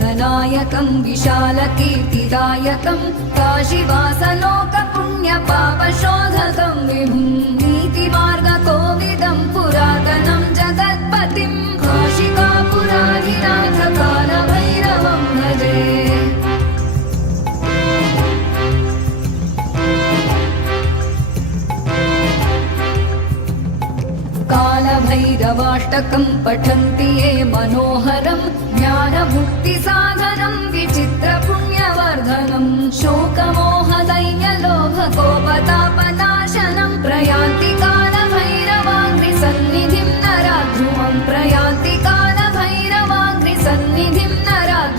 विघ्ननायकं विशालकीर्तिदायकं काशीवासलोकपुण्यपापशोधकं विभुं नीतिमार्गकोविदं पुरातनं जगत्पतिं काशिकापुराधिनाथ कालभैरवं भजे। कालभैरवाष्टकं पठन्